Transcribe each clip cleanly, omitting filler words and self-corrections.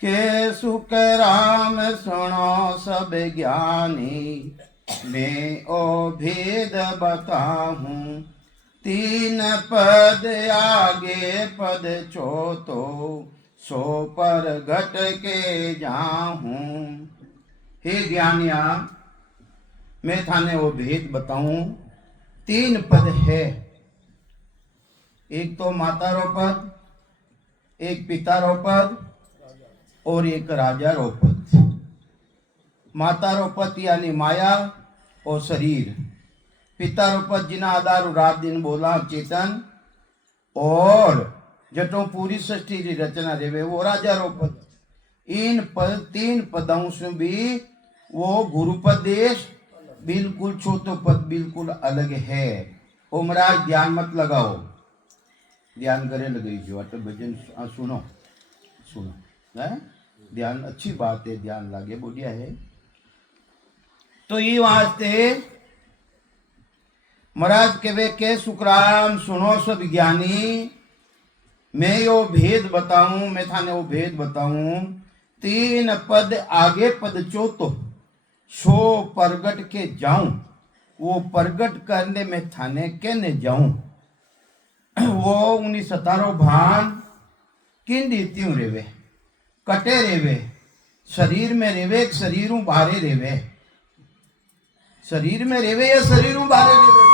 के सुख राम सुनो सब ज्ञानी, मैं ओ भेद बताऊं। तीन पद आगे पद चौथो, सो पर घट के जाऊं। हे ज्ञानिया, मैं थाने वो भेद बताऊं। तीन पद है, एक तो माता रो पद, एक पिता रो पद और एक राजा रो पद। माता रो पद यानी माया और शरीर, पिता रो पद जिना आधार रात दिन बोला चेतन, और जटों पूरी सृष्टि की रचना रेवे वो राजा रो पद। इन पद तीन पदों से भी वो गुरुपदेश बिल्कुल छोटो पद बिल्कुल अलग है। ओ महाराज ध्यान मत लगाओ, ध्यान करे लगी जो अट भजन सुनो सुनो है, ध्यान अच्छी बात है, ध्यान लागे बढ़िया है। तो ये वास्ते महाराज कहवे के सुखराम सुनो सब ज्ञानी, मैं यो भेद बताऊं, मैं थाने वो भेद बताऊं। तीन पद आगे पद चौथो, सो प्रगट के जाऊं। वो प्रगट करने में थाने कहने जाऊं। वो उन्हीं सतारो भान किन रीतियों रेवे, कटे रेवे, शरीर में रेवे, शरीर बाहरे रेवे, शरीर में रेवे या शरीर बाहरे रेवे।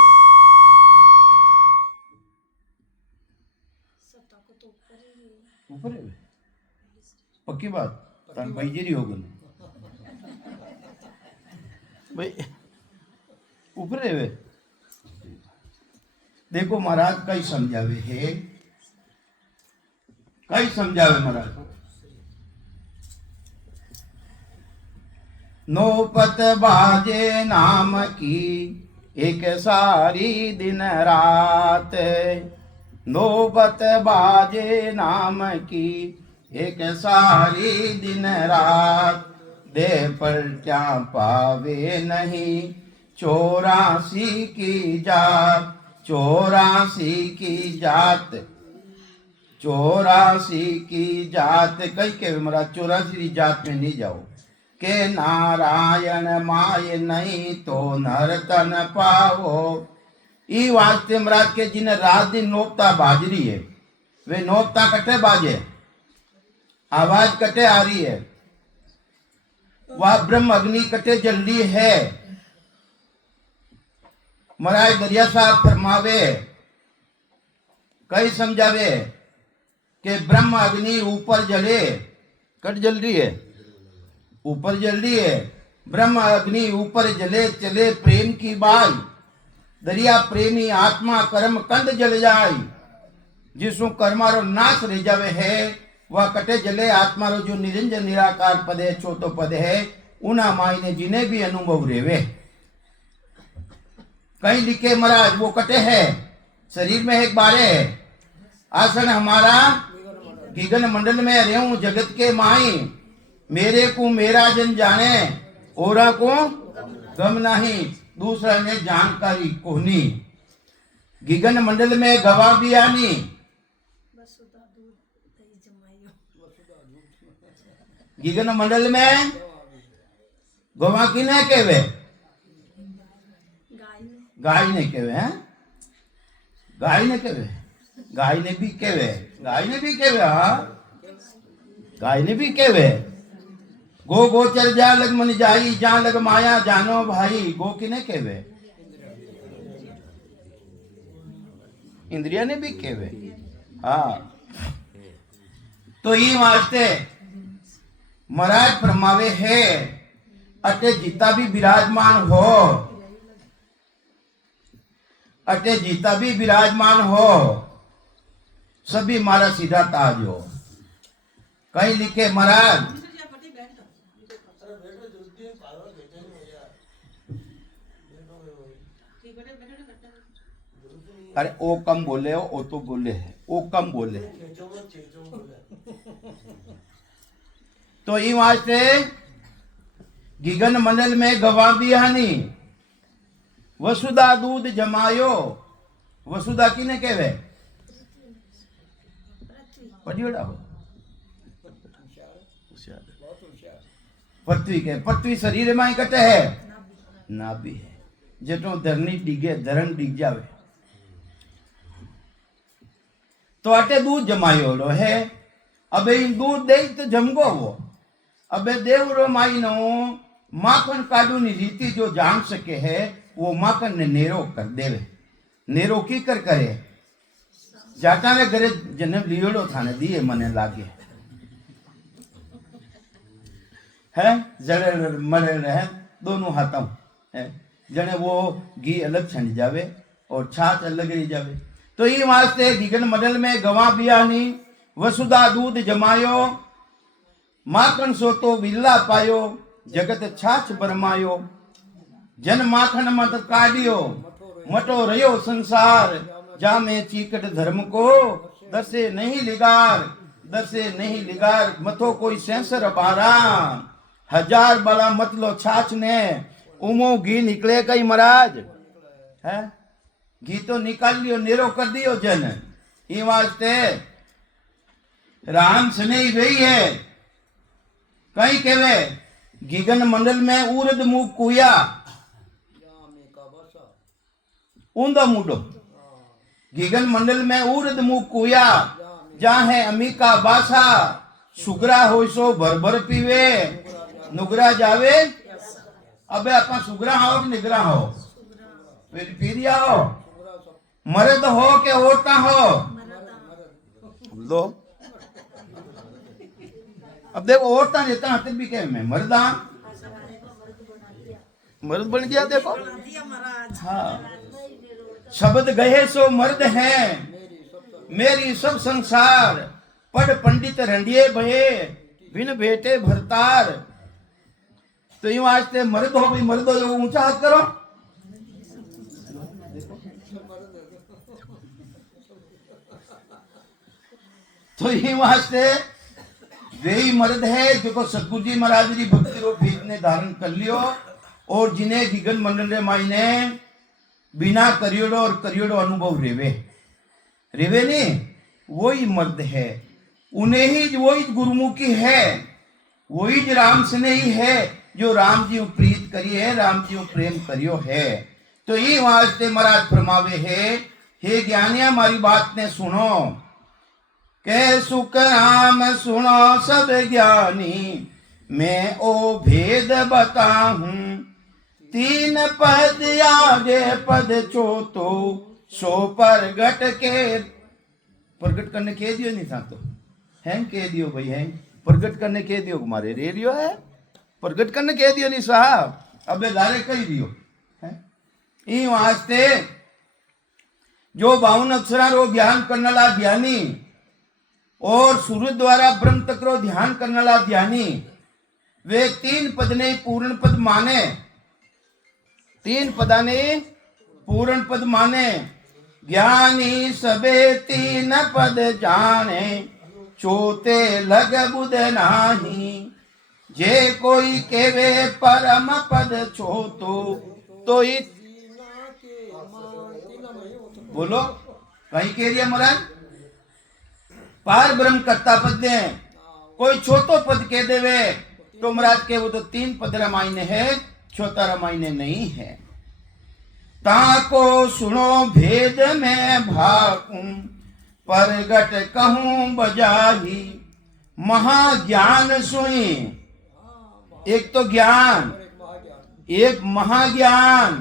ऊपर रेवे पक्की बात, तन भाई जी होगा भाई ऊपर रेवे। देखो महाराज कई समझावे है, कई समझावे महाराज। नौपत बाजे नाम की एक सारी दिन रात, नौबत बाजे नाम की एक सारी दिन रात, दे पर क्या पावे नहीं 84 की जात, 84 की जात, 84 की जात। कई के महाराज 84 की जात में नहीं जाओ, के नारायण माय नहीं तो नर तन पावो। ई वास्ते महाराज के जिन्हें रात दिन नोकता बाजरी है, वे नोकता कटे बाजे, आवाज कटे आ रही है, वह ब्रह्म अग्नि कटे जल रही है। महाराज दरिया साहब फरमावे, कई समझावे कि ब्रह्म अग्नि ऊपर जले, कट जल रही है, ऊपर जल रही है। ब्रह्म अग्नि ऊपर जले चले प्रेम की बाई, दरिया प्रेमी आत्मा कर्म कंद जल जाए। जिसु कर्मारो नाश रह जावे है, वह कटे जले आत्मा रो जो निरंजन निराकार पद है, छोटो पद है, उना माई ने जिन्हें भी अनुभव रेवे। कहीं लिखे महाराज वो कटे है, शरीर में एक बारे है। आसन हमारा गगन मंडल में रेहूं जगत के माई, मेरे को मेरा जन जाने, औरा को गम नहीं, दूसरा ने जानकारी कोनी। गगन मंडल में गवा भी आनी, गगन मंडल में गवा की ने केवे, गाय ने केवे हैं, गाय ने केवे, गाय ने भी केवे, गाय ने भी केवे, हाँ गाय ने भी केवे। गो गोचर जा लग मन जाई, जा लग माया जानो भाई। गो किने केवे, इंद्रिया ने भी केवे, हाँ। तो ये वास्ते महाराज फरमावे है, अटे जीता भी विराजमान हो, अटे जीता भी विराजमान हो, सभी मारा सीधा ताज हो। कहीं लिखे महाराज, अरे ओ कम बोले हो, ओ तो बोले है, ओ कम बोले। तो ये वास्ते गगन मंडल में गवा बिहानी, वसुधा दूध जमायो। वसुधा किने कहवे, पढ़ियोड़ा हो पृथ्वी के पृथ्वी शरीर में कटे है नाभि है जेटो धरनी डिगे धरण डिग जावे तो अटे दूध जमायोड़ो है अबे इन दूध दे तो जमगो वो अबे देवरो माई नो माखन काडू नी रीति जो जान सके है वो माखन ने नेरो कर देवे नेरो की कर करे जाता ने घरे जन्म लियोड़ो थाने दिए मने लागे है जड़े मरे रहे दोनों हाथों है जने वो घी अलग छंड जावे और छाछ अलग रही जावे तो ये वास्ते घीगन मडल में गवा बियानी वसुधा दूध जमायो माखन सोतो विल्ला पायो जगत छाछ बरमायो जन माखन मत काढ़ियो मटो रयो संसार जामे चीकट धर्म को दसे नहीं लिगार मथो कोई सेंसर बारा हजार बड़ा मतलो छाछ ने उमो घी निकले कई महाराज है घी तो निकाल लियो नेरो कर दियो जन ये वास्ते राम सने गई है कहीं केवे गीगन मंडल में उर्द मुख कुया ऊंदा मुडो गीगन मंडल में उर्द मुख कुया जहाँ है अमिका बासा सुगरा हो सो भर भर पीवे नुगरा जावे अबे अपना सुगरा हो कि निगरा हो फिर पी आओ मर्द हो के औरता हो दो अब देखो औरता रहता हाथ भी कह मैं मर्दा मर्द बन गया देखो हाँ शब्द गए सो मर्द है मेरी सब संसार पढ़ पंडित रंडिये भये बिन बेटे भरतार तो यूं वास्ते मर्द हो भाई मर्द हो ऊंचा हाथ करो तो ये वास्ते वे ही मर्द है जो सतगुरु जी महाराज जी भक्ति रो भेद ने धारण कर लियो और जिन्हें गिगन मंडल रे माई ने बिना करियोड़ो और करियोड़ो अनुभव रेवे नहीं वही मर्द है उन्हें ही वही गुरुमुखी है वही राम स्नेही है जो राम जी प्रीत करी है राम जी प्रेम करियो है तो ये वास्ते महाराज फरमावे है हे ज्ञानिया हमारी बात ने सुनो के सुख राम सुनो सब ज्ञानी मैं ओ भेद बताऊं तीन पद आगे पद चौथो सो प्रगट करने के दियो नहीं था तो हैं कह दियो भाई हैं प्रगट करने के दियो हमारे रेडियो है प्रगट करने के दियो नहीं साहब अबे लारे कही दियो है ई वास्ते जो 52 अक्षरा रो ज्ञान करने ला ज्ञानी और सूर्य द्वारा ब्रह्म तक रो ध्यान करने ला ध्यानी वे 3 पद ने पूर्ण पद माने 3 पदा ने पूर्ण पद माने ज्ञानी सबे 3 पद जाने चोते लग बुध नाही जे कोई केवे परम पद छोतो तो बोलो कहीं कह रही है महाराज पार ब्रह्म कर्ता पद दे कोई छोटो पद कह देवे तो महाराज के वो तो 3 पद रामायण है छोटा रामायण नहीं है ताको सुनो भेद में भाकूं परगट कहूं बजाही महाज्ञान सुई एक तो ज्ञान एक महाज्ञान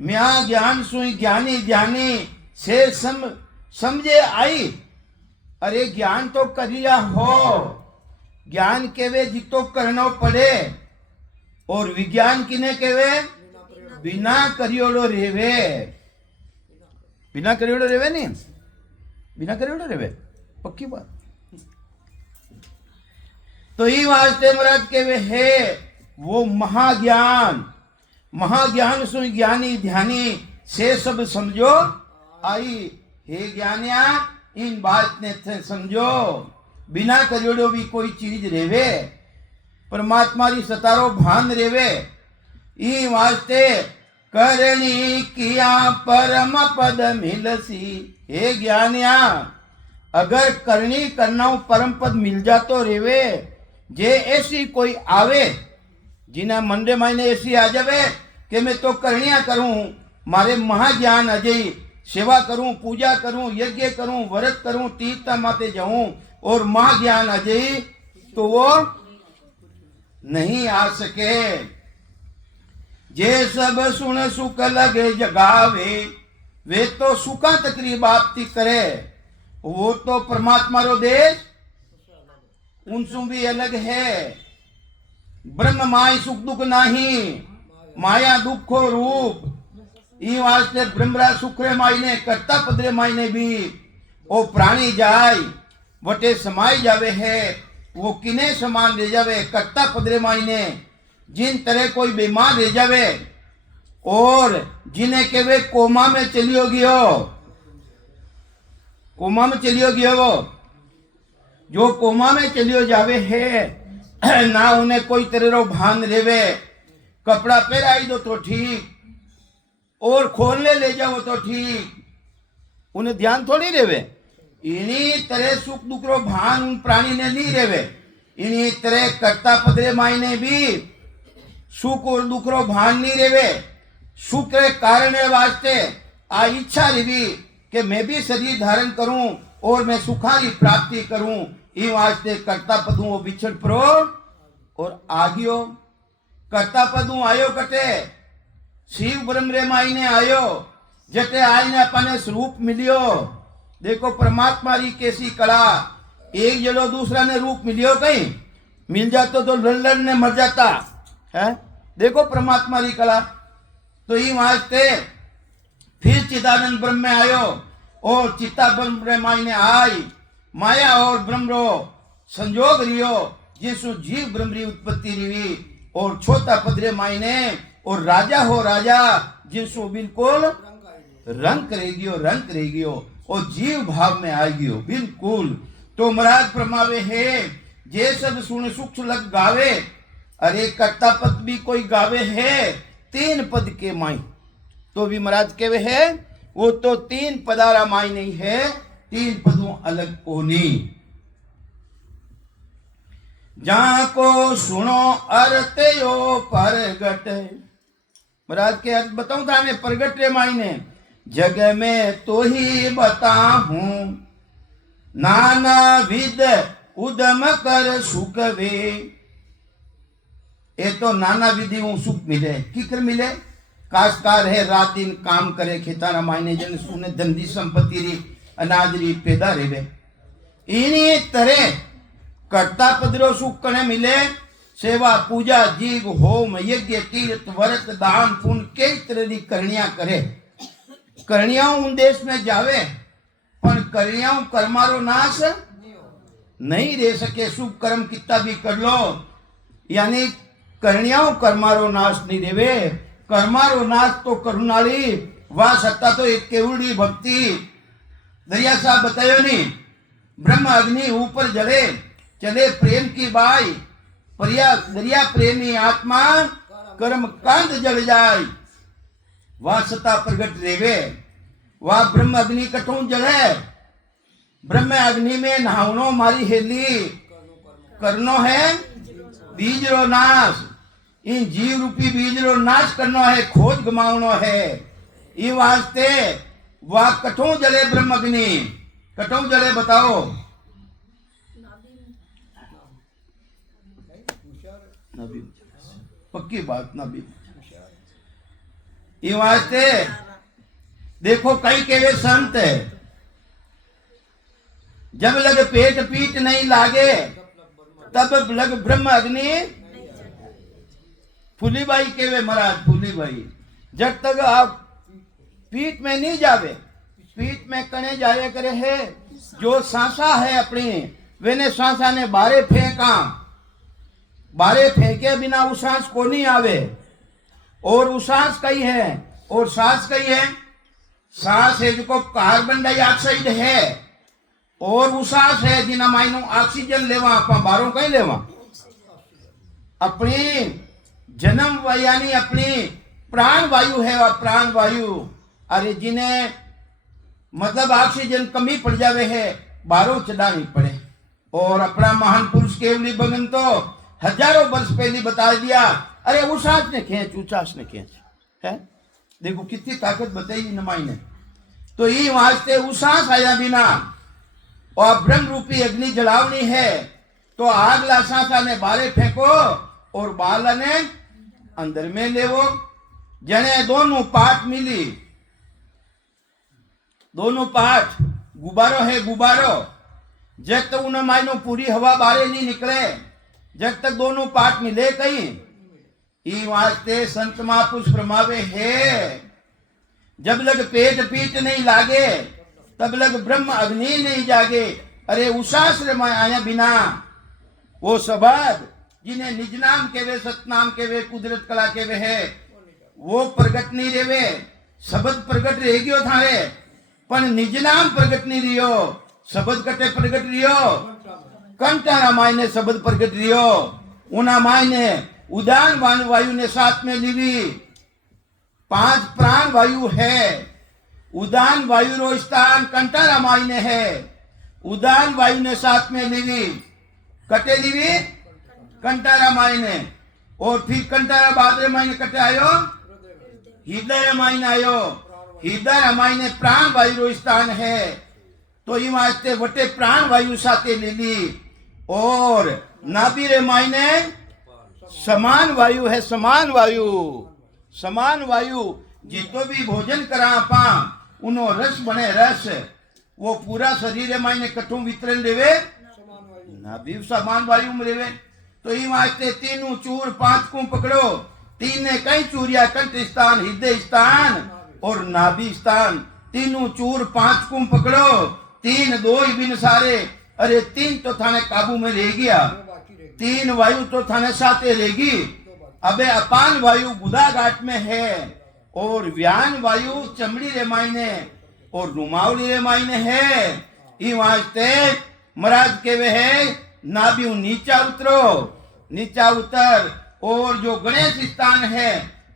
म्या ज्ञान सुई ज्ञानी ज्ञानी से समझे आई अरे ज्ञान तो करिया हो ज्ञान केवे जितो करना पड़े और विज्ञान किने केवे बिना करियोड़ो रेवे बिना करियोड़ो रेवे नहीं बिना करियोड़ो रेवे पक्की बात तो ये वास्ते महाराज केवे है वो महाज्ञान महाज्ञान सुन ज्ञानी ध्यानी से सब समझो आई हे ज्ञानिया इन बात ने समझो बिना करियोड़ो भी कोई चीज रेवे परमात्मा री सतारो भान रेवे ई वास्ते करणी किया परम पद मिलसी हे ज्ञानिया अगर करनी करना परम पद मिल जातो रेवे जे ऐसी कोई आवे जिना मंडे मायने ऐसी आ जावे कि मैं तो करनिया करूं, मारे महाज्ञान अजय सेवा करूं, पूजा करूं, यज्ञ करूं, व्रत करूं, तीर्थ माते जाऊं और महाज्ञान अजय, तो वो नहीं आ सके। जे सब सुन सुख लगे जगावे, वे तो सुखा तकरी बाप्ती करे। वो तो परमात्मा रो देश उनसु भी अलग है। ब्रह्म माय सुख दुख नाही, माया दुखो रूप। ई वास्ते ब्रह्मरा सुखरे मायने करता पदरे मायने भी ओ प्राणी जाय वटे समाई जावे है। वो किने समान ले जावे करता पदरे मायने। जिन तरह कोई बीमार रह जावे और जिन्हें के वे कोमा में चलियो गयो, कोमा में चलियो गयो, वो जो कोमा में चलियो जावे है ना उन्हें कोई तरह रो भान रेवे। कपड़ा पहराई दो तो ठीक और खोलने ले जाओ तो ठीक, उन्हें ध्यान थोड़ी रेवे। इन्हीं तरह सुख दुख रो भान उन प्राणी ने नहीं रेवे। इन्हीं तरह कर्ता पदरे मायने भी सुख और दुख रो भान नहीं रेवे। सुख के कारण वास्ते आ इच्छा रेवी कि मैं भी शरीर धारण करूं और मैं सुखारी प्राप्ति करूं। ई वास्ते कर्ता पदू वो बिछड़ परो और आगियो। कर्ता पदू आयो कटे शिव ब्रह्म मायने आयो, जटे आईने अपने स्वरूप मिलियो। देखो परमात्मा री कैसी कला, एक जड़ो दूसरा ने रूप मिलियो, कहीं मिल जातो तो लड़ ने मर जाता है। देखो परमात्मा री कला। तो ये वास्ते फिर चिदानंद ब्रह्म में आयो और चित्ता ब्रह्म मायने आई। माया और ब्रह्म रो संजोग रियो, जिसु जीव ब्रह्म री उत्पत्ति रही और छोटा पदरे मायने और राजा हो राजा, जिसु बिल्कुल रंग करेगियो, रंग करेगियो और जीव भाव में आएगियो बिल्कुल। तो महाराज प्रमावे है जे सब सुन सुख लग गावे। अरे कर्ता पद भी कोई गावे है 3 पद के माई, तो भी महाराज केवे है वो तो 3 पदारा माई नहीं है, 3 पदों अलग कोनी। जहां को सुनो अर्थ यो परगट। महाराज के अर्थ बताऊं थाने प्रगट रे मायने। जग में तो ही बताऊं नाना विद उदम कर सुख वे। ये तो नाना विधि सुख मिले, किकर मिले। काशकार है रात दिन काम करे, खेतारा मायने जन सुने धंधी संपत्ति री अनाज री पैदा रेवे। इन्हीं तरह कर्ता पदरो सुख कने मिले। सेवा पूजा जीव होम यज्ञ तीर्थ व्रत दान पुण्य कई तरह की करनिया करे। करनियाओं उन देश में जावे पर करनियाओं कर्मारो नाश नहीं रह सके। शुभ कर्म कितना भी कर लो, यानी करनियाओं कर्मारो नाश नहीं रेवे। कर्मारो नाश तो करुणाली वह सत्ता तो एक केवड़ी भक्ति। दरिया साहब बतायो नहीं, ब्रह्म अग्नि ऊपर जले चले प्रेम की बाई। दरिया प्रेमी आत्मा कर्म कांड जल जाए। वह सत्ता प्रगट रेवे। वह ब्रह्म अग्नि कठों जले। ब्रह्म अग्नि में नहावनो मारी हेली करनो है बीज रो नाश। इन जीव रूपी बीज रो नाश करनो है, खोज गमावनो है। ये वास्ते वह कठों जले ब्रह्म अग्नि। कठों जले बताओ पक्की बात ना भी। ये वास्ते देखो कई केवे संत है, जब लग पेट पीट नहीं लागे तब लग ब्रह्म अग्नि। फूलीबाई केवे महाराज, फूलीबाई जब तक आप पीठ में नहीं जावे, पीठ में कने जावे करे है। जो सांसा है अपनी वेने सांसा ने बारे फेंका, बारे फेंके बिना वो सांस को नहीं आवे। और वो सांस कई है और सांस कई है। सांस है जो कार्बन डाइऑक्साइड है और वो सांस है जिना माइनो ऑक्सीजन लेवा आप बारों कहीं लेवा। अपनी जन्म यानी अपनी प्राण वायु है वह प्राण वायु। अरे जिन्हें मतलब ऑक्सीजन कमी पड़ जावे है बारों चढ़ानी पड़े। और अपना महान पुरुष केवली भगन तो हजारों वर्ष पहले बता दिया अरे उसास ने खींच, उचास ने खींच है। देखो कितनी ताकत बताई नमाई ने। तो ये वास्ते उसास आया बिना और ब्रह्म रूपी अग्नि जलावनी है तो आग लासासा ने बारे फेंको और बाला ने अंदर में लेवो। जने दोनों पाठ मिली, दोनों पाठ गुब्बारो है गुब्बारो, जब तक उन मायनो पूरी हवा बाहर नहीं निकले, जब तक दोनों पाठ मिले कहीं ई वास्ते संत महापुरुष फरमावे है जब लग पेट पीट नहीं लागे तब लग ब्रह्म अग्नि नहीं जागे। अरे उसास रे आया बिना वो सबद जिन्हें निज नाम के वे सतनाम के वे कुदरत कला के वे है वो प्रगट नहीं रेवे। शब्द प्रगट रह गयो थारे पण निज नाम प्रगट नहीं रियो। शब्द कटे प्रगट रियो कंटारा मायने शब्द प्रगट रियो। उना मायने उदान वायु ने साथ में लीवी। 5 प्राण वायु है। उदान वायु रो स्थान कंटारा मायने है। उदान वायु ने साथ में लीवी कटे लीवी कंटारा मायने और फिर कंटारा बादरे मायने कटे आयो हृदय मायने आयो। हृदय मायने प्राण वायु रो स्थान है तो ये वास्ते वटे प्राण वायु साथे लीली और नाभि रे मायने समान वायु है। समान वायु, समान वायु जितो भी भोजन करा आपा उनो रस बने रस वो पूरा शरीर मायने कठू वितरण लेवे नाभि समान वायु में लेवे। तो ये वास्ते तीनों चूर 5 को पकड़ो। 3 ने कई चूरिया कंठ स्थान हृदय स्थान और नाभि स्थान। तीनों चूर 5 को पकड़ो। 3 2 ही बिन सारे। अरे 3 तो थाने काबू में रह गया। 3 वायु तो थाने साथे रहेगी। अबे अपान वायु गुदा घाट में है और व्यान वायु चमड़ी रे मायने और रुमावली रे मायने है। ई वास्ते महाराज के वे है नाभि नीचा उतरो, नीचा उतर और जो गणेश स्थान है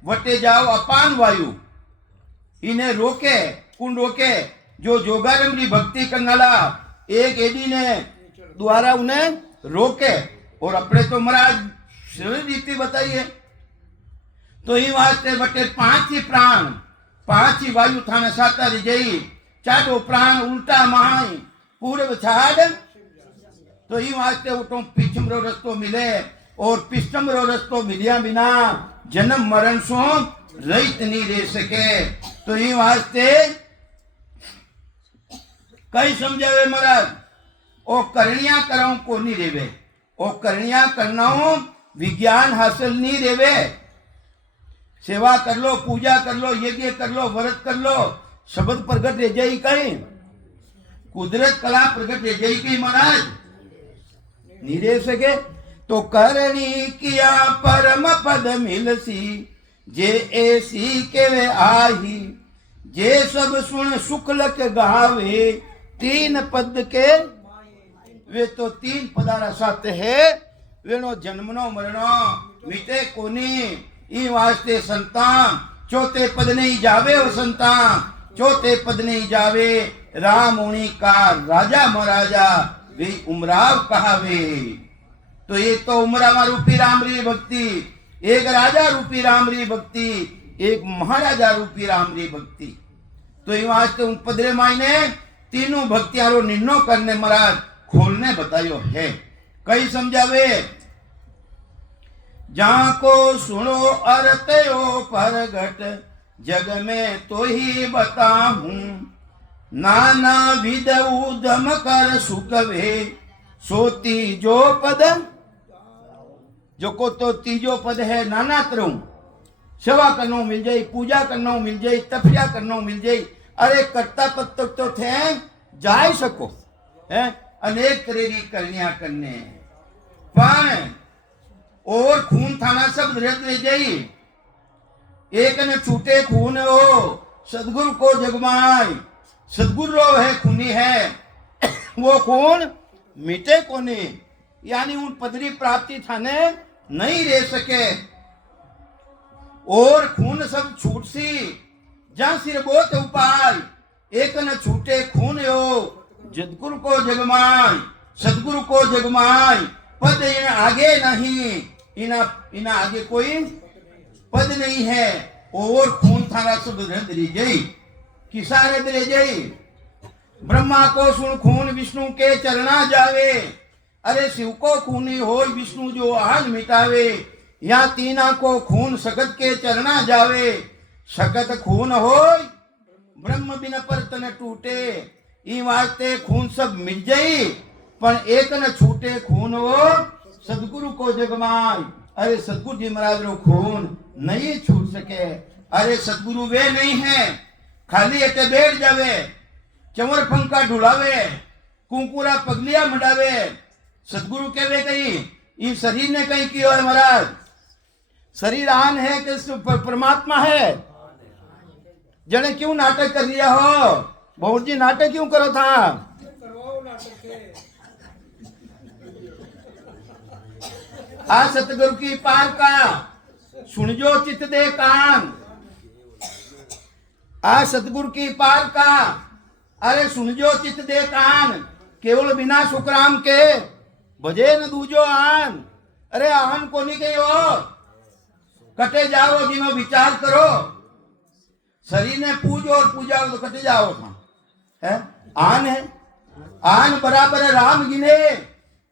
वटे जाओ अपान वायु। इन्हें रोके कौन रोके जो जोगारमरी भक्ति करने वाला एक एडी ने द्वारा उन्हें रोके और अपने तो महाराज रीति बताइए। तो ये वास्ते बटे 5 ही प्राण 5 ही वायु थाने साता रिजई चाटो प्राण उल्टा महाई पूर्व छाड़। तो ये वास्ते उठो पिछम रो रस्तो मिले और पिछम रो रस्तो मिलिया बिना जन्म मरण सो रहित नहीं रह सके। तो ये वास्ते कई समझावे महाराज ओ करणिया कराऊं को नहीं रेवे। ओ करणिया करना विज्ञान हासिल नहीं रेवे। सेवा कर लो, पूजा कर लो, यज्ञ कर लो, व्रत कर लो, शब्द प्रगट रह जाई कहीं कुदरत कला प्रगट रह जाई कहीं महाराज नहीं रह सके। तो करणी किया परम पद मिलसी जे ऐसी के वे आही जे सब सुन सुखलक गावे 3 पद के वे तो 3 पदारा साथ है वेनो जन्मनो मरणो मिटे कोनी। ई वास्ते संतान चौथे पद नहीं जावे और संतान चौथे पद नहीं जावे। राम उनी का राजा महाराजा वे उमराव कहावे। तो ये तो उमरावा रूपी रामरी भक्ति, एक राजा रूपी रामरी भक्ति, एक महाराजा रूपी रामरी भक्ति। तो ये वास्ते उन पदरे मायने तीनों भक्तियारो निर्णय करने महाराज खोलने बतायो है। कई समझावे जहां को सुनो अर्थ ओ परगट जग में तो ही बताऊं नाना विध उदम कर सुकवे सोती जो पद जो को तो तीजो पद है नाना तरह सेवा करना मिल जाए, पूजा करना मिल जाए, तपस्या करना मिल जाए। अरे करता पद तक तो थे जा सको है अनेक तरह की करनिया करने पर और खून थाना सब रह जाई। एक ने छूटे खून हो सदगुरु को जगमाई। सदगुरु रो है खूनी है वो खून मिटे कोने यानी उन पदरी प्राप्ति थाने नहीं रह सके और खून सब छूट सी जहां सिर बहुत उपाय। एक न छूटे खून हो जदगुरु को जगमाई सदगुरु को जगमाई पद आगे नहीं इना इना आगे कोई पद नहीं है। और खून थारा सब रद रे जई, किसा रद रे जई? ब्रह्मा को सुन खून विष्णु के चरणा जावे। अरे शिव को खूनी हो विष्णु जो आज मिटावे। या तीना को खून सकत के चरणा जावे। सकत खून हो ब्रह्म बिन पर तन टूटे। ई वास्ते खून सब मिट जाई, पर एक न छूटे खून वो सदगुरु को जगमाय। अरे सदगुरु जी महाराज रो खून नहीं छूट सके। अरे सदगुरु वे नहीं है खाली एटे बैठ जावे, चंवर पंखा ढुलावे, कुंकुरा पगलिया मंडावे। सदगुरु के वे कहीं इस शरीर ने कहीं किया है महाराज? शरीर आन है कि परमात्मा है? जने क्यों नाटक कर लिया हो? बहुत जी नाटक क्यों करो था? आ सतगुरु की पार का सुन जो चित दे कान। आ सतगुरु की पार का अरे सुन जो चित दे कान। केवल बिना सुखराम के बजे न दूजो आन। अरे आन को नहीं गई हो, कटे जाओ जिनो विचार करो। शरीर ने पूजो और पूजा तो कटे जाओ था है? आन है, आन बराबर राम गिने।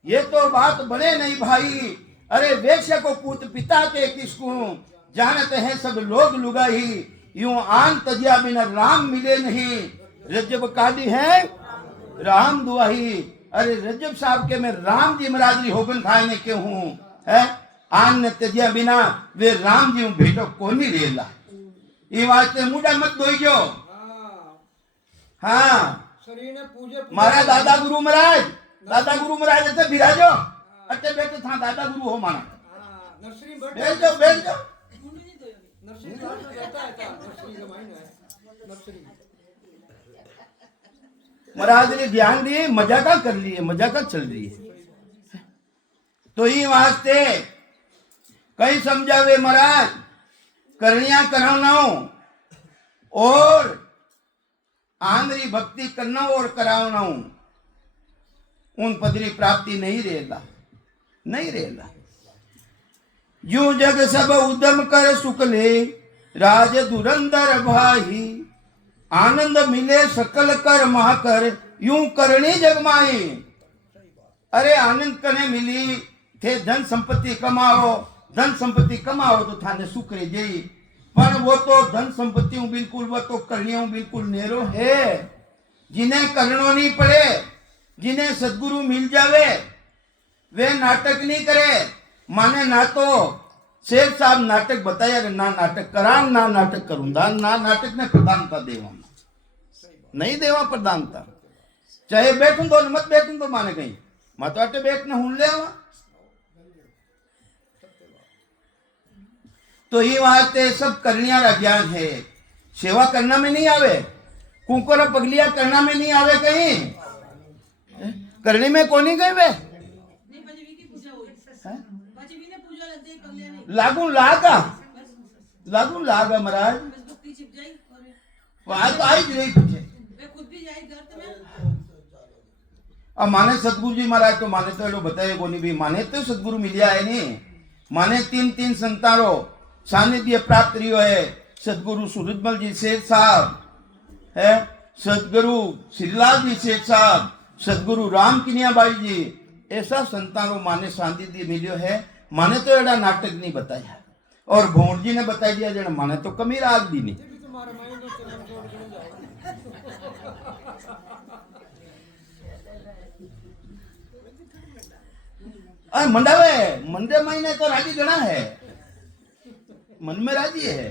ये तो बात बने नहीं भाई। अरे वेश्या को पूत पिता के किसको जानते हैं सब लोग लुगाई। यूं आन तजिया बिना राम मिले नहीं। रज्जब काली है राम दुआही। अरे रज्जब साहब के मैं राम जी महाराज होगन खाने के हूँ है? आन ने तजिया बिना वे राम जी भेटो को नहीं रेला। ये वास्ते मुंडा मत धोइयो। हाँ मारा दादा गुरु महाराज, दादा गुरु महाराज ऐसे बिराजो। अटे बैठो था दादा गुरु हो माना। बैठ जाओ बैठ जाओ। महाराज ने ध्यान दिए, मजाका कर लिए, मजाका चल रही है। तो ही वास्ते कई समझावे महाराज करनिया कराना और आंध्री भक्ति करना और कराना उन पदरी प्राप्ति नहीं रहेगा, नहीं रहेगा। यूं जग सब उद्यम कर सुख ले राज धुरंधर भाई। आनंद मिले सकल कर महाकर यूं करनी जगमाई। अरे आनंद कने मिली थे धन संपत्ति कमाओ, धन संपत्ति कमाओ तो थाने सुख रे जई। पर वो तो धन संपत्ति बिल्कुल, वो तो करनियों बिल्कुल नेरो है। जिन्हें करनो नहीं पड़े, जिन्हें सदगुरु मिल जावे वे नाटक नहीं करे। माने ना तो शेख साहब नाटक बताया ना नाटक करा ना नाटक करूंगा, ना नाटक ने प्रधानता देवा नहीं देवा प्रधानता। चाहे बैठूं तो मत बैठूं तो माने कहीं मत आटे बैठना हूं ले। तो ये वास्ते सब करनिया रा ज्ञान है। सेवा करना में नहीं आवे, कुंकुरा पगलिया करना में नहीं आवे। कहीं करने में कौन गए वे लागू लागा, लागू लागा महाराज। वहां तो आई नहीं पूछे। अब माने सतगुरु जी महाराज तो माने तो बताए को नहीं भी। माने तो सतगुरु मिलिया है नहीं। माने तीन तीन संतानों सानिध्य प्राप्त रियो है। सतगुरु सूरजमल जी सेठ साहब है, सतगुरु श्रीलाल जी सेठ साहब, सतगुरु राम किनियाबाई जी। ऐसा संतानों माने सानिध्य मिलियो है। माने तो एड़ा नाटक नहीं बताया और भोंड जी ने बता दिया जन माने तो कमी राग भी नहीं। अरे मंडावे मंडे महीने तो राजी गणा है, मन में राजी है।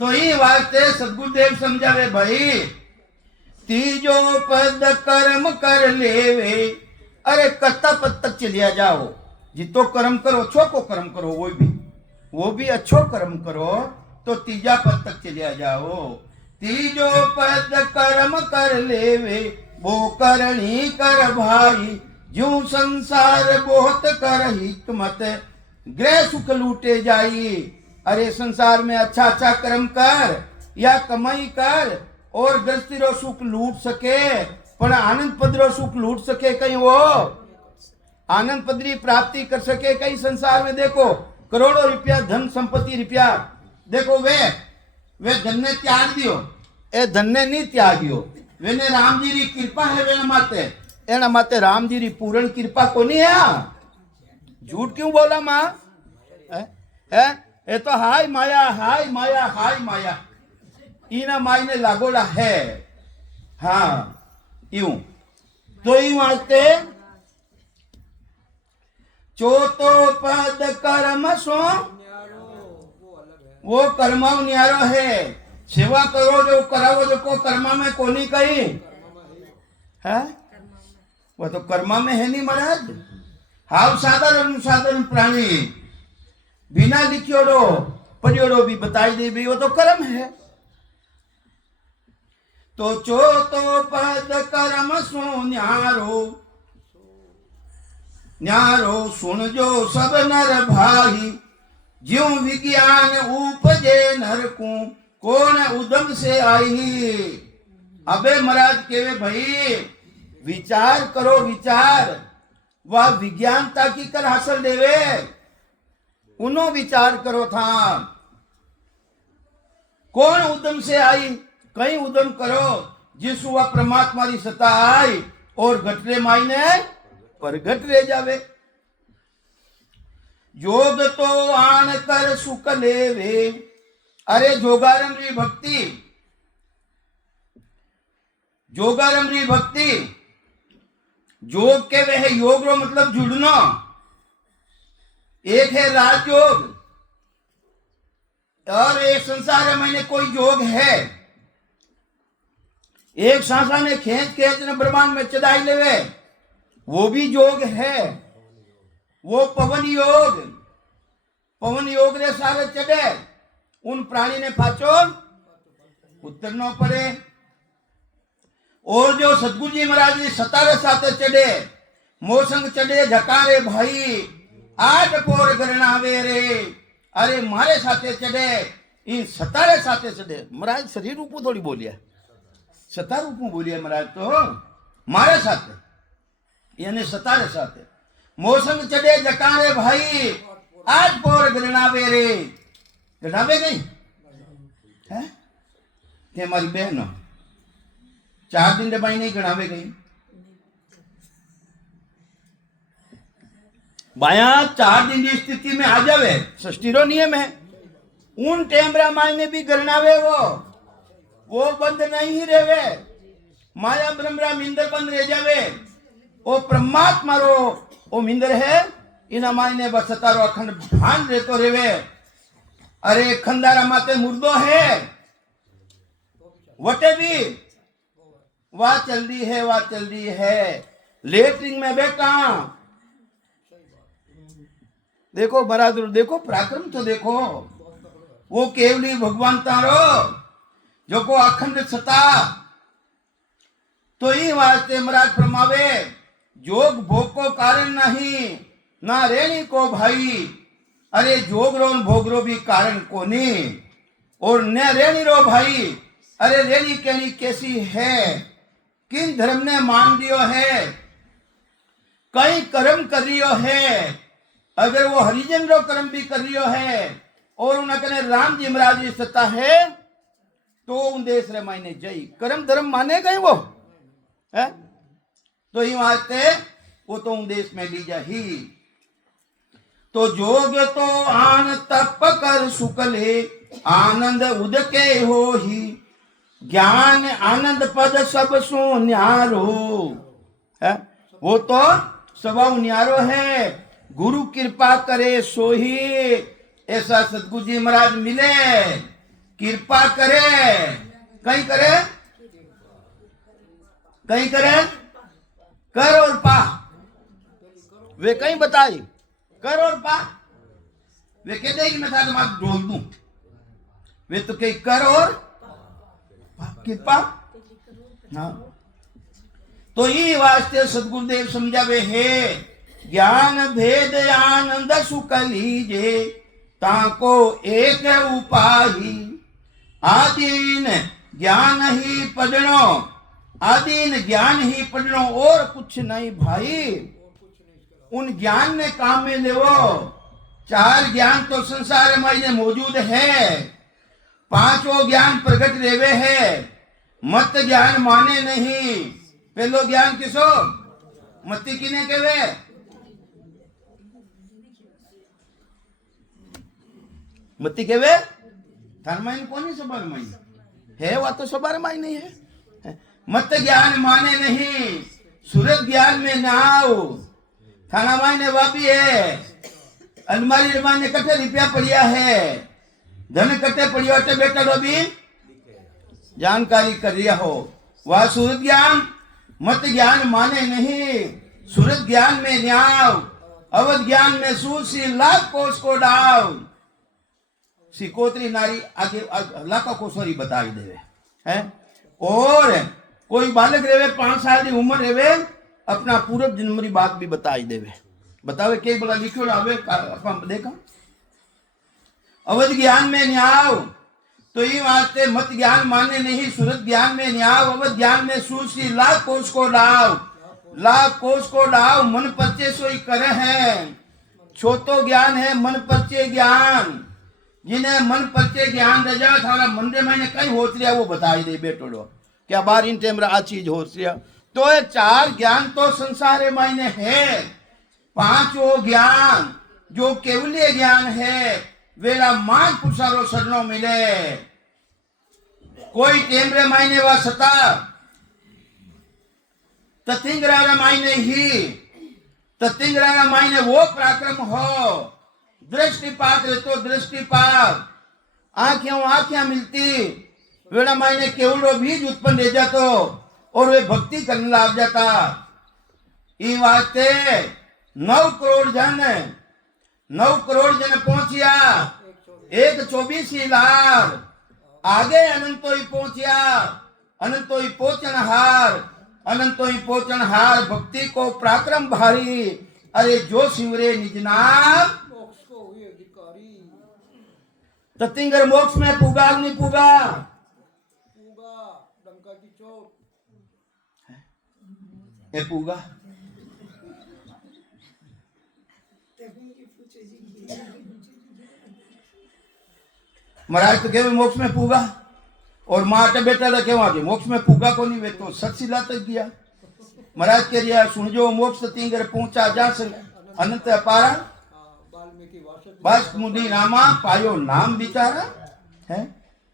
तो ये वास्ते सदगुरुदेव समझावे भाई तीजो पद कर्म कर लेवे। अरे कत्ता पद तक चलिया जाओ, जितो कर्म करो अच्छो को कर्म करो, वो भी अच्छो कर्म करो तो तीजा पद तक चलिया जाओ। तीजो पद कर्म कर लेवे वो करनी कर भाई। जो संसार बहुत कर हिकमत गृह सुख लूटे जाई। अरे संसार में अच्छा अच्छा कर्म कर या कमाई कर और गृहस्थी रो सुख लूट सके, पर आनंद पद रो सुख लूट सके कहीं वो आनंद पदरी प्राप्ति कर सके कई संसार में देखो करोड़ों रुपया धन संपत्ति रुपया देखो वे धन ने त्याग दियो ए धन ने नहीं त्याग्यो वेने राम जी री कृपा है वेना माते राम जी री पूर्ण कृपा कोनी है झूठ क्यों बोला मां है ये तो हाय माया हाय माया हाय माया इना माई ने लागोला है हाँ यूं तो यूं वास्ते चौथो पद कर्म सो वो कर्म न्यारो है सेवा करो जो करावो जो को कर्मा में कोनी कही है वो तो कर्मा में है नहीं महाराज हाव साधारण साधारण प्राणी बिना लिखियोड़ो पढ़ियोड़ो भी बताई दे भी वो तो कर्म है तो चौथो पद कर्म सो न्यारो न्यारो सुन जो सब नर भाई ज्यों विज्ञान उपजे नर को कौन उदम से आई अबे महाराज केवे भाई विचार करो विचार वह विज्ञानता की कर हासिल देवे उनो विचार करो था कौन उदम से आई कहीं उदम करो जिस वह परमात्मा की सत्ता आई और घटरे मायने पर घट रह जावे योग तो आन कर सुख लेवे अरे जोगारम री भक्ति जोगारम री भक्ति योग के वे है योग रो मतलब जुड़ना एक है राजयोग और एक संसार में कोई योग है एक सांसा ने खींच ने ब्रह्मांड में चढ़ाई लेवे वो भी योग है वो पवन योग रे सारे चढ़े उन प्राणी ने पाचो उतरना पड़े और जो सतगुरु जी महाराज जी सतारे साथे चढ़े मोसंग चढ़े झकारे भाई आठ पोर गरणावे रे अरे मारे साथे चढ़े इन सतारे साथे चढ़े महाराज शरीर रूपू थोड़ी बोलिया सता रूपू बोलिया महाराज तो मारे साथे यानी सतारे साथे मोसंग चढ़े झकारे भाई आठ पोर गरणावे रे गरणावे गई है ते हमारी बहन 4 दिन दबाई नहीं गणावे गई बाया 4 दिन की स्थिति में आ जावे षष्ठीरो नियम है उन टेमरा मायने भी गरणावे वो बंद नहीं रेवे माया ब्रह्मरा मिंदर बंद रह जावे वो परमात्मा रो वो मिंदर है इना मायने बस सतारो अखंड भान रहतो रेवे अरे खंदारा माते मुर्दो है वटे भी वाह चल रही है लेटरिंग में बैठा देखो बरादर देखो पराक्रम तो देखो वो केवली भगवान तारो जो को अखंड सता तो ही वास्ते महाराज फरमावे जोग भोग को कारण नहीं ना रेणी को भाई अरे जोग रो भोग रो भी कारण को नहीं और न रेणी रो भाई अरे रेणी कहनी कैसी है किन धर्म ने मान दियो है कई कर्म कर रियो है अगर वो हरिजन रो कर्म भी कर रियो है और उन्हें राम जी महाराज की सत्ता है तो उन देश रे मायने जई कर्म धर्म माने गए वो है तो ही वास्ते वो तो उन देश में ली जाही तो जोग तो आन तप कर सुकले आनंद उदके हो ही ज्ञान आनंद पद सब सो न्यारो है वो तो स्वभाव न्यारो है गुरु कृपा करे सो ही ऐसा सतगुरु जी महाराज मिले कृपा करे कहीं करे कर और पा वे कहीं बताई कर और पा वे कहते कि मैं था तुम्हारा ढोल दूं वे तो कहीं कर और कृपा हाँ तो ये वास्ते सदगुरुदेव समझावे है ज्ञान भेद आनंद सुख लीजे ताको एक उपाही आदीन ज्ञान ही पढ़नो आदीन ज्ञान ही पढ़नो और कुछ नहीं भाई उन ज्ञान ने काम में लेवो। 4 ज्ञान तो संसार में मौजूद है, 5वां ज्ञान प्रगट रेवे है। मत ज्ञान माने नहीं। पहलो ज्ञान किसो? मती किने केवे? मती केवे? थार माइन कोनी सबर माइन है, वा तो सबर माइन नहीं है। मत ज्ञान माने नहीं, सूरत ज्ञान में ना आओ। थाना मायने वापी है, अलमारी मायने कटे रुपया पड़िया है, धन कटे पड़िया अटे बेटा रवि जानकारी कर रिया हो। वह सूरत ज्ञान मत ज्ञान माने नहीं, सूरत ज्ञान में न्याव, अवध ज्ञान में सूसी लाख कोष को डाव। सिकोत्री नारी आगे लाखों कोषोरी बताई देवे है। और कोई बालक रेवे 5 साल की उम्र रेवे, अपना पूर्व जन्म की बात भी बताई देवे। बतावे के बोला लिखो आवे अपन देखा। अवध ज्ञान में न्याव, तो ये वास्ते मत ज्ञान माने नहीं, सूरत ज्ञान में न्याव, अवध ज्ञान में सूसी लाख कोष को डाव। लाख कोष को डाव, मन परचे सोई करे है। छोटो ज्ञान है मन परचे ज्ञान, जिन्हें मन परचे ज्ञान रजा थारा मंदिर में कई होत रिया वो बताई दे बेटोड़ो क्या बार इन टेम आ चीज हो रिया। तो ये 4 ज्ञान तो संसार मायने है, 5वां ज्ञान जो केवलीय ज्ञान है वेला मान पुरुषारो शरणों मिले। कोई टेमरे मायने वा सता ततिंगरा मायने ही, ततिंगरा मायने वो पराक्रम हो। दृष्टिपात रे तो दृष्टिपात, आंखें मिलती वेड़ा मायने केवलो बीज उत्पन्न ले जातो और वे भक्ति करने लग जाता। ई वास्ते 9 करोड़ जन पहुंचिया, 124 लाख आगे अनंतो ही पहुंचिया। अनंतो ही पोचन हार भक्ति को पराक्रम भारी। अरे जो सिमरे निज नाम ततिंगर मोक्ष में पुगा नहीं पुगा। डंका की चोट है पुगा। महाराज तो केवे मोक्ष में पुगा और माटे बेटा तो केवा के मोक्ष में पुगा को नहीं वे तो सत्सिला तक गया। महाराज कह रिया सुन जो मोक्ष ततिंगर पहुंचा जा संग अनंत अपारा बस मुनि रामा पायो नाम बिचारा है।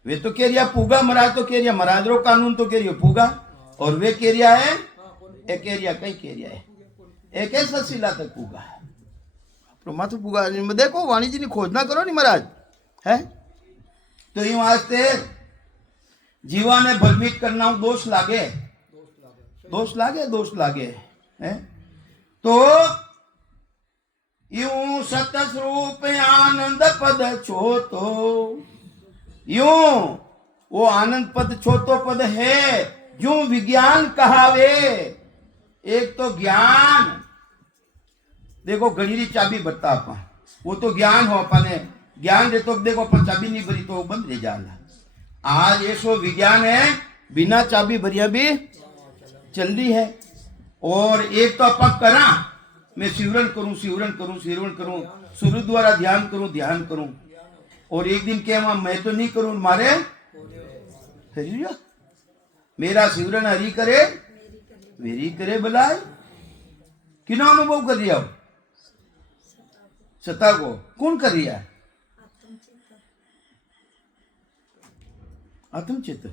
वे तो कह रिया पुगा, महाराज तो कह रिया महाराज रो कानून तो कह रिया पुगा, और वे कह रिया है एक कह रिया कई कह रिया है एक ऐसा सिला तक पुगा तो माथु पुगा। देखो वाणी जी ने खोज ना करो नहीं महाराज है। तो ये वास्ते जीवा ने भ्रमित करना दोष लागे है। तो यूं सतस्वरूप आनंद पद छोतो, यूं वो आनंद पद छोतो पद है जो विज्ञान कहावे। एक तो ज्ञान देखो घड़ी री चाबी बता अपन, वो तो ज्ञान हो अपने ज्ञान दे तो देखो अपन चाबी नहीं भरी तो बंद ले जाला। आज ऐसो विज्ञान है बिना चाबी भरिया भी चल रही है। और एक तो अपन करा मैं सिमरन करूं सूर्य द्वारा ध्यान करूं और एक दिन क्या मैं तो नहीं करूं मारे मेरा सिमरन हरि करे मेरी करे बुलाए। किना अनुभव कर रिया सत्ता को कौन कर रिया? आत्मचित्त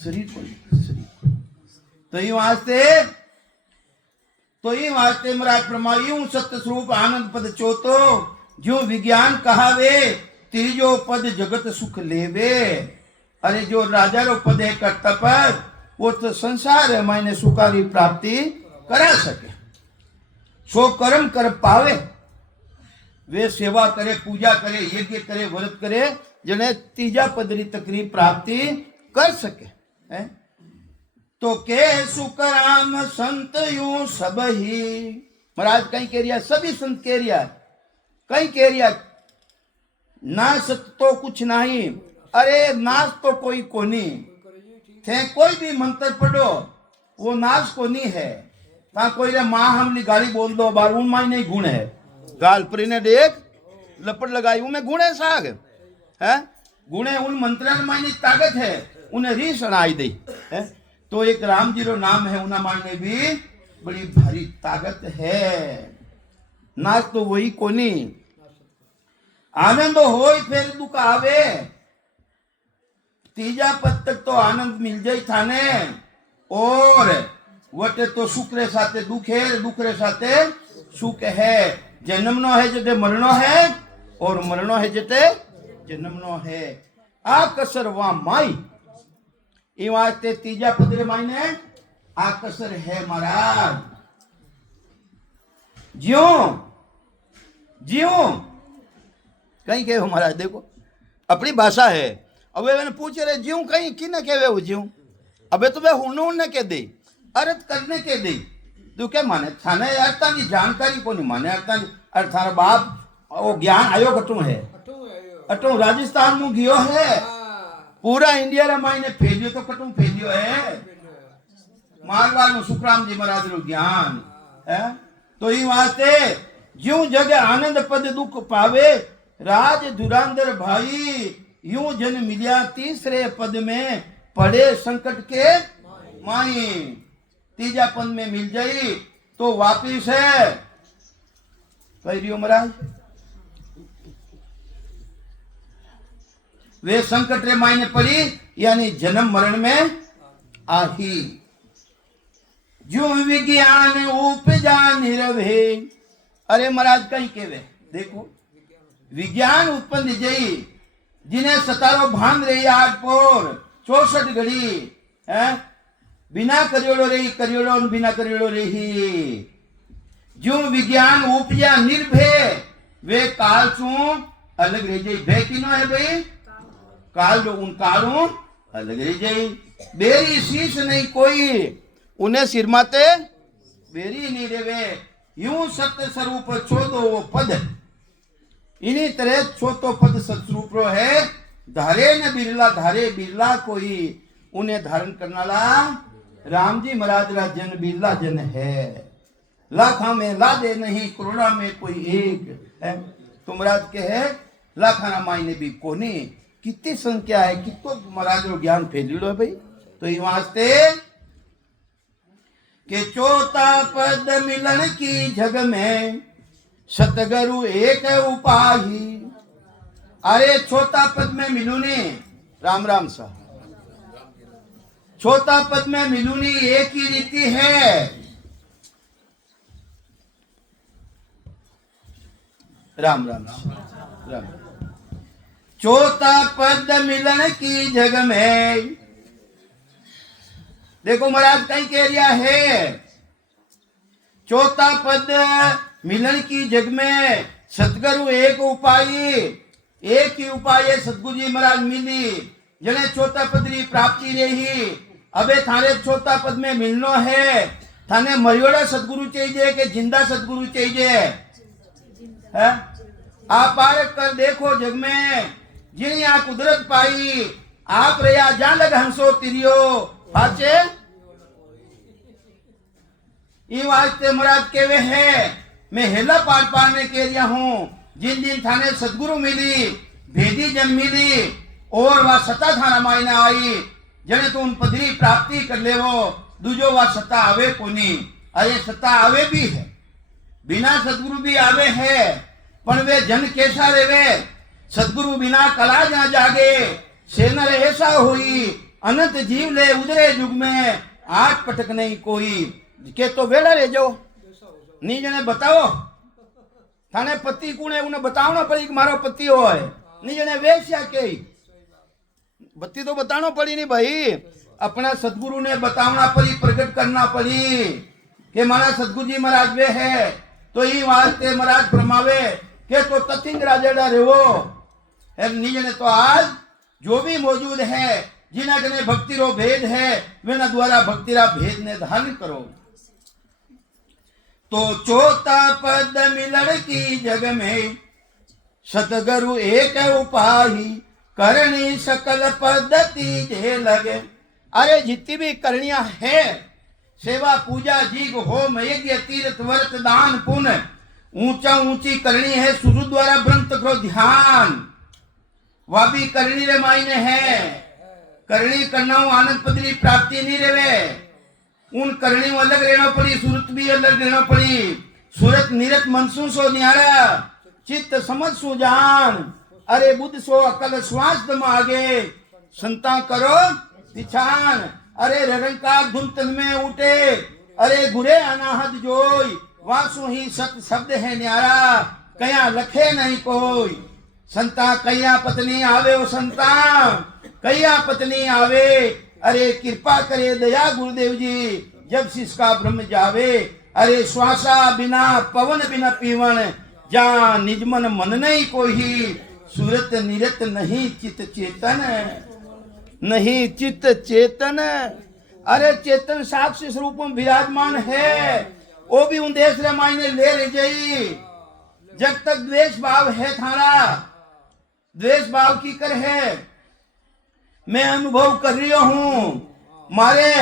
शरीर तो ये वास्ते महाराज प्रमायु सत्य स्वरूप आनंद पद चोतो जो विज्ञान कहावे तीजो पद जगत सुख लेवे। अरे जो राजा रो पद है करता पर वो तो संसार है मायने सुखारी प्राप्ति करा सके। सो कर्म कर पावे वे सेवा करे पूजा करे यज्ञ करे व्रत करे जने तीजा पदरी तकरी प्राप्ति कर सके है। तो के सुकराम संत यूं सब ही महाराज कहीं कह रिया सभी संत कह रिया कहीं कह रिया नाश तो कुछ नहीं। अरे नाश तो कोई कोनी थे कोई भी मंत्र पढ़ो वो नाश को नहीं है। ता कोई रे माँ हमली गाली बोल दो बार उन माई नहीं गुण है गाल परी ने देख लपट लगाई उनमें गुण है साग है गुण है उन मंत्र मायने ताकत है उन्हें री सनाई दी है तो एक राम जी रो नाम है उना मायने भी बड़ी भारी ताकत है ना तो वही कोनी आनंद हो फिर दुख आवे तीजा पद तक तो आनंद मिल जाए थाने और वटे तो सुख रे साथे दुख है दुख रे साथे सुख है जन्मनो है जते मरणो है और मरणो है जते जन्मनो है आ कसर वा माई ई वास्ते तीजा पद रे मायने आ कसर है महाराज ज्यो ज्यो कहीं कहे महाराज देखो अपनी भाषा है अब मैंने पूछ रहे ज्यो कहीं की ना कहे वो ज्यो अबे तो वे हुनून ने कह दे अर्थ करने के दे तू क्या माने थाने अर्था की जानकारी को नहीं माने अर्था अरे थारा बाप वो ज्ञान आयो कटू है अटू राजस्थान में गयो है पूरा इंडिया रे मायने फैलियो तो कटू फैलियो है मारवाड़ में सुखराम जी महाराज रो ज्ञान है तो ई वास्ते ज्यों जगह आनंद पद दुख पावे राज धुरांधर भाई यूं जन मिलिया तीसरे पद में पड़े संकट के माई तीजा पद में मिल जाई तो वापिस है कही रियो महाराज वे संकट रे मायने पड़ी यानी जन्म मरण में आही जो विज्ञान उपजा निरभे अरे महाराज कहीं केवे देखो विज्ञान उत्पन्न जई जिन्हें सतारो भान रही आठ पोर 64 घड़ी है बिना करियोड़ो रही बिना करियोड़ो रही जो विज्ञान उपजा निर्भय वे काल चू अलग रह जाई भय किनो है भाई काल जो उन कालों अलग रह जाई बेरी शीश नहीं कोई उन्हें सिर माते बेरी नहीं रेवे यूं सत्य स्वरूप चौदो वो पद इन्हीं तरह चौथो पद सत्स्वरूप है धारे न बिरला कोई उन्हें धारण करना ला राम जी महाराज रा जन बिरला जन है लाखा में लादे नहीं करोड़ा में कोई एक है तो महाराज के है लाखाना मायने भी कोनी कितनी संख्या है कितो महाराज रो ज्ञान फैलियो है भाई तो ये वास्ते के चौथा पद मिलन की जग में सतगुरु एक उपाही अरे चौथा पद में मिलूनी राम राम सा चौथा पद में मिलूनी एक ही रीति है राम राम राम चौथा पद मिलन की जग में देखो महाराज कहीं कह रिया है चौथा पद मिलन की जग में सतगुरु एक उपाय एक ही उपाय सतगुरु जी महाराज मिली जने चौथा पद री प्राप्ति रही अबे थाने चौथा पद में मिलनो है थाने मरियोड़ा सतगुरु चाहिए कि जिंदा सतगुरु चाहिए है आप पारक कर देखो जग में जिन यहाँ कुदरत पाई आप रया जा लग हंसो तिरियो पाचे ये वास्ते महाराज केवे है मैं हेला पार पाने के लिया हूँ जिन दिन थाने सदगुरु मिली भेदी जन मिली और वह सत्ता थाना मायने आई जने तो उन पदरी प्राप्ति कर ले वो दूजो वह सत्ता आवे कोनी अरे सत्ता आवे भी है बिना सदगुरु भी आवे है पर वे जन कैसा रेवे सदगुरु बिना कला जा जागे सेनर ऐसा हुई अनंत जीव ले उधरे युग में आठ पटक नहीं कोई के तो वेला रे जो नी जने बताओ थाने पति कौन है उन्हें बतावना पड़ी कि मारो पति हो है नी जने वेश्या के बत्ती तो बताना पड़ी नहीं भाई अपना सदगुरु ने बतावना पड़ी प्रकट करना पड़ी कि मारा सदगुरु जी महाराज वे है तो ये वास्ते महाराज फरमावे के तो तथिंग राजेड़ा रेवो नी जने तो आज जो भी मौजूद है जिन्हें कने भक्ति रो भेद है वे द्वारा भक्ति रा भेद ने धारण करो तो चौथा पद मिलन की जग में सतगुरु एक उपाही करनी सकल पद्धति जे लगे अरे जितनी भी करनिया है सेवा पूजा जीग होम यज्ञ तीर्थ व्रत दान पुण्य ऊंचा ऊंची करनी है सुरु द्वारा ब्रह्म करो ध्यान वह भी करनी रे मायने है करनी करना आनंद पदरी प्राप्ति नहीं रेवे उन करनी अलग रहना पड़ी सूरत भी अलग रहना पड़ी सूरत निरत मनसू सो न्यारा चित्त समझ सो जान अरे बुद्ध सो अकल श्वास दम आगे संता करो दिछान अरे रंकार धुन तन में उठे अरे गुरे अनाहत जोई वासु ही सत शब्द है न्यारा कया लखे नहीं कोई संता कया पत्नी आवे ओ संता कया पत्नी आवे अरे कृपा करे दया गुरुदेव जी जब शिष का ब्रह्म जावे अरे श्वासा बिना पवन बिना पीवन जा निजमन मन नहीं कोई सूरत निरत नहीं चित चेतन नहीं चित चेतन अरे चेतन साक्षी स्वरूप में विराजमान है वो भी उन देश रे मायने ले जाई जब तक द्वेष भाव है थारा द्वेष भाव की कर है मैं अनुभव कर रही हूँ मारे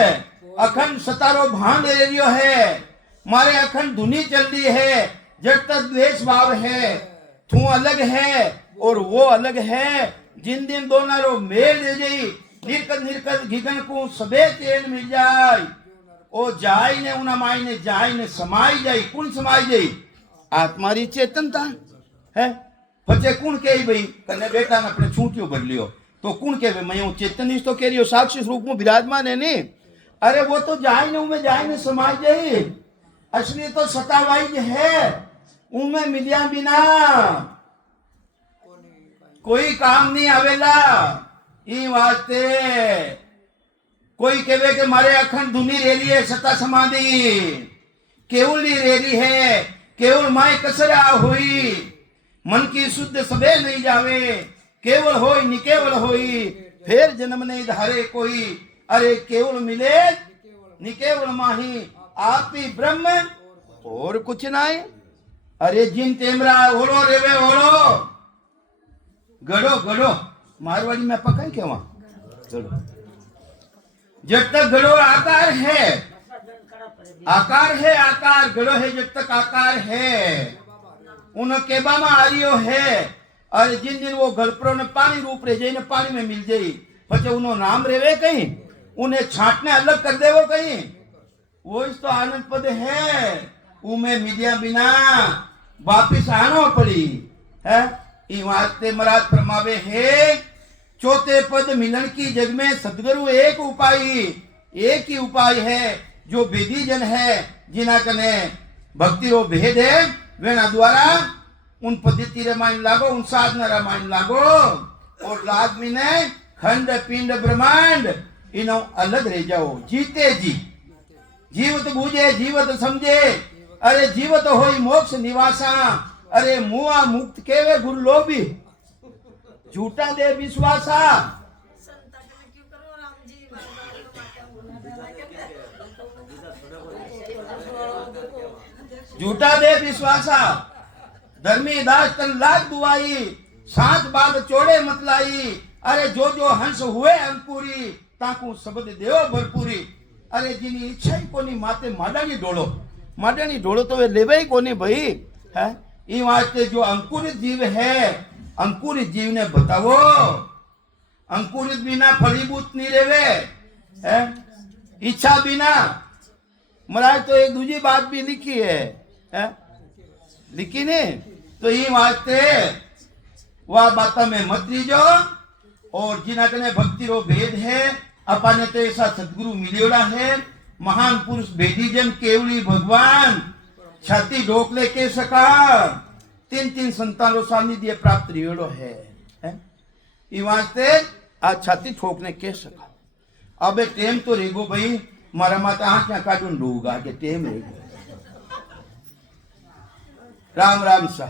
अखंड सतारो भान ले रही है मारे अखंड धुनी चल रही है जब तक द्वेष भाव है तू अलग है और वो अलग है जिन दिन दोनों रो मेल ले जाई निर्कत निर्कत घिगन को सबे चैन मिल जाए ओ जाय ने उना माई ने जाय ने समाई जाई कौन समाई जाई आत्मारी चेतनता है बच्चे कौन कही भाई कने बेटा ने अपने छूटियो भर लियो तो कौन कहे मैं हूं चेतन तो कह रही हो साक्षी स्वरूप में विराजमान है नहीं अरे वो तो जाय ने उनमें जाय ने समाई जाई असली तो सतावाई है उनमें मिलिया बिना कोई काम नहीं आवेला ई वास्ते कोई कहे कि मारे अखंड धुनी रेरी है सता समाधि केवल ही रेरी है केवल माए कसरा हुई मन की शुद्ध सबे नहीं जावे केवल होई निकेवल होई फिर जन्म नहीं धारे कोई अरे केवल मिले निकेवल माही आप ही ब्रह्म और कुछ नहीं अरे जिन तेमरा ओलो रेवे ओलो गड़ो गड़ो मारवाड़ी में पकाई क्या वहां गड़ो जब तक गड़ो आकार है आकार गड़ो है जब तक आकार है उन केबा में आरियो है और जिन दिन वो गलपरो ने पानी रूप रह जाए पानी में मिल जाए पचे उनो नाम रेवे कहीं उन्हें छाटने अलग कर दे वो कहीं वो इस तो आनंद पद है उमे मिलिया बिना वापिस आना पड़ी है ई वास्ते महाराज फरमावे है चौथे पद मिलन की जग में सदगुरु एक ही उपाय है जो विधि जन है जिना कने भक्ति रो भेद है वेना द्वारा उन पद्धति रामायण लागो उन साधना रामायण लागो और लादमी ने खंड पिंड ब्रह्मांड इनो अलग रह जाओ जीते जी जीवत बूझे जीवत समझे अरे जीवत होई मोक्ष निवासा अरे मुआ मुक्त केवे गुरु लोभी झूठा दे विश्वासा झूठा दे विश्वासा धर्मी दास तन लाज दुआई सात बात चोड़े मतलाई अरे जो जो हंस हुए अंकुरी ताकू शब्द देव भरपूरी अरे जिनी इच्छा ही कोनी माते माडानी डोलो तो वे लेवे ही कोनी भाई है ई वास्ते जो अंकुरित जीव है अंकुरित जीव ने बताओ अंकुरित बिना फलीभूत नहीं रेवे है इच्छा बिना महाराज तो एक दूसरी बात भी लिखी है लिखी ने तो ये वास्ते वह बात में मत लीजो और जिना कने भक्ति रो भेद है अपने तो ऐसा सदगुरु मिलियोड़ा है महान पुरुष भेदीजन केवली भगवान छाती ढोकले के सकार तीन संतानों सानिध्य प्राप्त रियोड़ो है ये वास्ते आज छाती ठोकने के सका अब टेम तो रेगो भाई मारा माता आँख काटून डूगा के टेम रेगो राम राम सा